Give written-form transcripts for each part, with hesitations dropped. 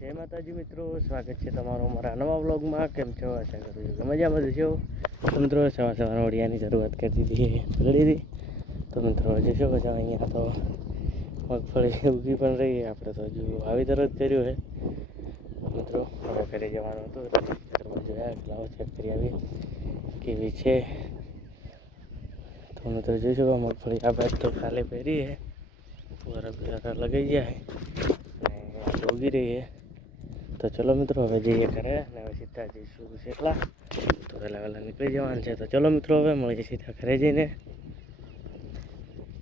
જય માતાજી મિત્રો, સ્વાગત છે તમારું મારા નવા વ્લોગમાં. કેમ છો? આશા કરું છું કે મજામાં જ છો. તો મિત્રો સવારના ઓડિયાની શરૂઆત કરી દીધી પલળી હતી. તો મિત્રો હજુ શું બધા અહીંયા તો મગફળી ઉગી પણ રહી. આપણે તો હજુ વાવેતર જ કર્યું છે મિત્રો. હવે ઘરે જવાનું હતું, જોયા લાવો ચેક કરી આવી કેવી છે. તો મિત્રો જોઈશું કે મગફળી આ બાદ તો ખાલી પહેરી છે, પૂરા લગાઈ ગયા છે, ઉગી રહી છે. તો ચલો મિત્રો હવે જઈએ ઘરે અને હવે સીધા જઈશું શેટલા. તો વહેલા નીકળી જવાનું છે. તો ચલો મિત્રો હવે મળીએ સીધા ઘરે જઈને.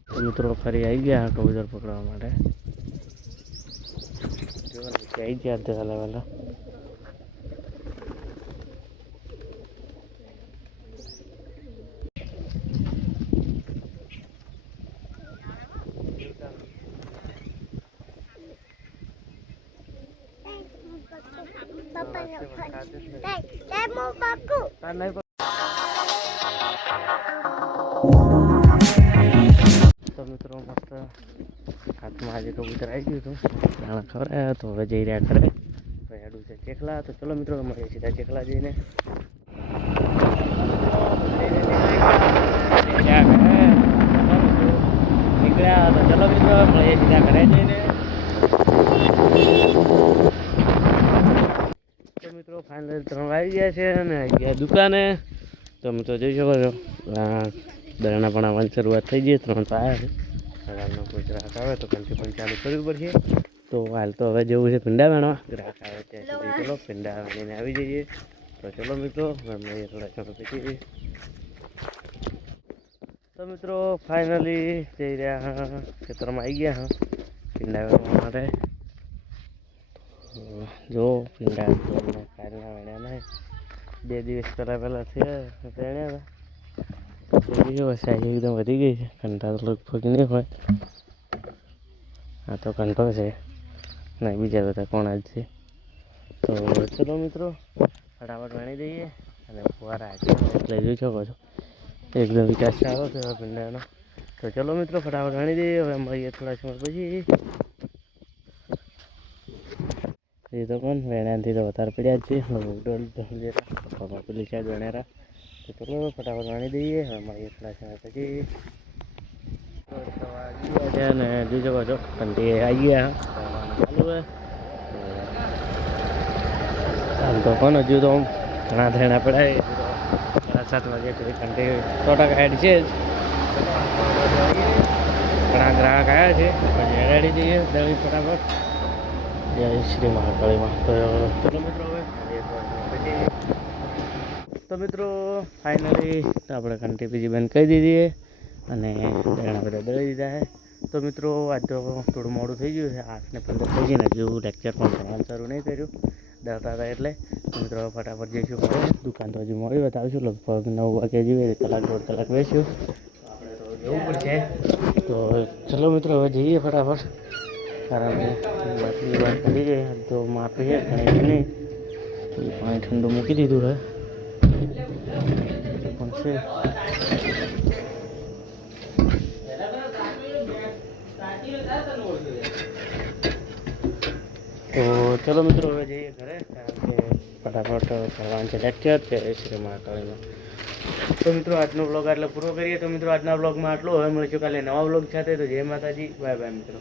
તો મિત્રો ફરી આવી ગયા કબૂતર પકડવા માટે. આવી ગયા હતા વહેલા. તો મિત્રો મસ્ત હાથમાં આજે કબૂતર આવી ગયું હતું, દાણા ખવડાયા. તો હવે જઈ રહ્યા ઘરે. હેડું છે ચેખલા. તો ચલો મિત્રો મળીએ સીધા ચેખલા જઈને. નીકળ્યા. તો ચલો મિત્રો મળીએ સીધા ઘરે જઈને. તો મિત્રો ફાઇનલ 3 આવી ગયા છે અને આવી ગયા દુકાને. તો મિત્રો જોઈ શકો છો દરાણા પણ આવવાની શરૂઆત થઈ ગઈ. 3 તો આવ્યા છે. સવારનો કોઈ ગ્રાહક આવે તો કંથી પણ ચાલુ કરવું પડશે. તો હાલ તો હવે જવું છે પીંડા વેણવા. ગ્રાહક આવે ત્યાં સુધી ચલો પીંડા વેણીને આવી જઈએ. તો ચલો મિત્રો મળીએ થોડા સમય પછી. તો મિત્રો ફાઇનલી જઈ રહ્યા ખેતરમાં આવી ગયા પીંડા વેણવા માટે. જો પીંડા કાલના વેણ્યા નહીં, 2 દિવસ પહેલાં થયા વેણ્યા હતા. સાઈઝ એકદમ વધી ગઈ છે. કંટા તો લગભગ નહીં હોય. આ તો કંટો છે ને બીજા બધા કોણા જ છે. તો ચલો મિત્રો ફટાફટ વણી દઈએ અને ફુવારા એટલે જોઈ શકો છો એકદમ વિકાસ સારો છે પીંડાનો. તો ચલો મિત્રો ફટાફટ વણી દઈએ. હવે મળીએ થોડા સમય પછી. એ તો પણ વેણ્યાથી તો વધારે પડ્યા જ છે. પેલી સાઈડ વેણ્યા. તો ચલો ફટાફટ વણી દઈએ. હવે મળીએ થોડા સમય પછી. અને જોઈ શકો છો કંટી આવી ગયા ચાલુ હોય. આમ તો પણ હજુ તો ઘણા ધેણા પડાય. 7 વાગે કંટી 100% હેડ છે જ. ઘણા ગ્રાહક આવ્યા છે. પછી રેડી દઈએ દળી ફટાફટ. જય શ્રી મહાકાળીમાં. તો ચલો મિત્રો હવે તો મિત્રો ફાઇનલી આપણે કંટી બીજી બંધ કરી દીધી અને દેણા બધા દળી દીધા છે. તો મિત્રો આજ તો થોડું મોડું થઈ ગયું છે. 8:15 થઈ ગઈ ને હજુ લેક્ચર પણ ભણવાનું શરૂ નહીં કર્યું. દળતા હતા એટલે. તો મિત્રો ફટાફટ જઈશું ઘરે. દુકાન તો હજુ મોડી બતાવીશું. લગભગ 9 વાગે જોઈએ. 1 કલાક 1.5 કલાક બેસ્યું. આપણે તો જવું પડશે. તો ચલો મિત્રો હવે જઈએ ફટાફટ. કારણ કે બાટલી વાત કરી ગઈ તો માપી છે ઘણી નહીં. પાણી ઠંડુ મૂકી દીધું છે પણ છે. તો ચલો મિત્રો હવે જઈએ ઘરે. કારણ કે ફટાફટ ભરવાનું છે લેક્ચર. જય શ્રી મહાકાળીમાં. તો મિત્રો આજનો બ્લોગ આટલો પૂરો કરીએ. તો મિત્રો આજના બ્લોગમાં આટલું. હવે મળીશું કાલે નવા બ્લોગ સાથે. તો જય માતાજી, બાય બાય મિત્રો.